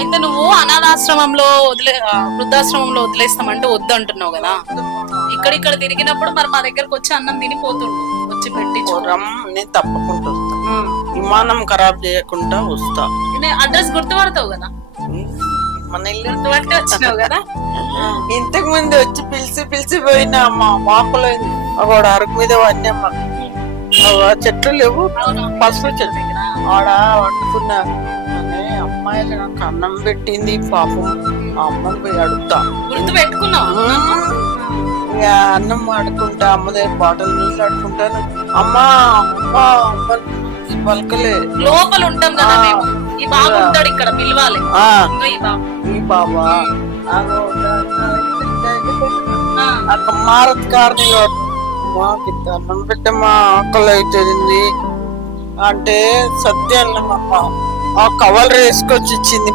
అయితే నువ్వు అనాథాశ్రమంలో వృద్ధాశ్రమంలో వదిలేస్తామంటే వద్దు అంటున్నావు కదా. ఇక్కడ తిరిగినప్పుడు మరి మా దగ్గరకు వచ్చి అన్నం తినిపోతుండు, వచ్చి పెట్టి నేను తప్పకుండా వస్తా, విమానం ఖరాబ్ చేయకుండా వస్తా. అడ్రస్ గుర్తుపడతావు కదా, మన ఇల్లు గుర్తుపట్టి వచ్చినావు కదా. ఇంతకు ముందు వచ్చి పిలిచి పోయినా మా వాకులో ఒక అరకు మీద వాడినమ్మా, చెట్లు లేవు, పసుపు చెట్లు ఆడ వండుకున్న అమ్మాయిలు నాకు అన్నం పెట్టింది పాపం. ఆ అమ్మని పోయి అడుగుతా, గుర్తు పెట్టుకున్నావు. ఇక అన్నం ఆడుకుంటా, అమ్మ దగ్గర బాటలు నీళ్ళు ఆడుకుంటాను. అమ్మా అమ్మా అమ్మ పలకలే, లోపల ఉంటాం కదా మేము. ఈ బాబు ఉంటాడు ఇక్కడ, పిలవాలి ఈ బాబా అక్కడ మారత్ కార్ని మాకు అన్నం పెట్టమ్మా ఆకలి అవుతుంది అంటే సత్యాన్నమ్మ ఆ కవర్ వేసుకొచ్చి ఇచ్చింది.